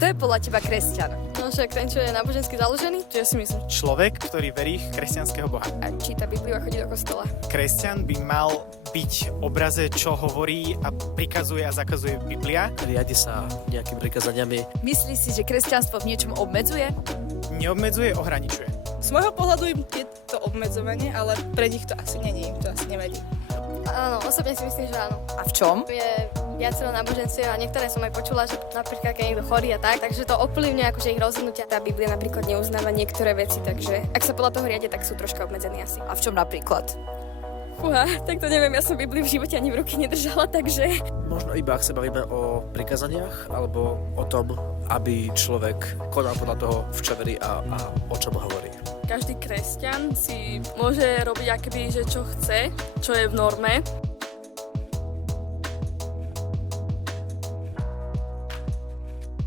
Kto je podľa teba kresťan? No však ten, čo je nábožensky založený, čo ja si myslím. Človek, ktorý verí v kresťanského boha. A číta Bibliu a chodí do kostola. Kresťan by mal byť v obraze, čo hovorí a prikazuje a zakazuje Biblia. Riadi sa nejakými prikazaniami. Myslíš si, že kresťanstvo v niečom obmedzuje? Neobmedzuje, ohraničuje. Z môjho pohľadu je to obmedzovanie, ale pre nich to asi není, im to asi nevadí. Áno, osobne si myslím, že áno. A v čom? Je viacero náboženstiev a niektoré som aj počula, že napríklad keď niekto chorý a tak, takže to ovplyvňuje akože ich rozhodnutia. Tá Biblia napríklad neuznáva niektoré veci, takže ak sa podľa toho riadia, tak sú troška obmedzení asi. A v čom napríklad? Fúha, tak to neviem, ja som Bibliu v živote ani v ruky nedržala, takže... Možno iba ak sa bavíme o prikazaniach, alebo o tom, aby človek konal podľa toho, v čo verí a o čom hovorí. Každý kresťan si môže robiť akoby, že čo chce, čo je v norme.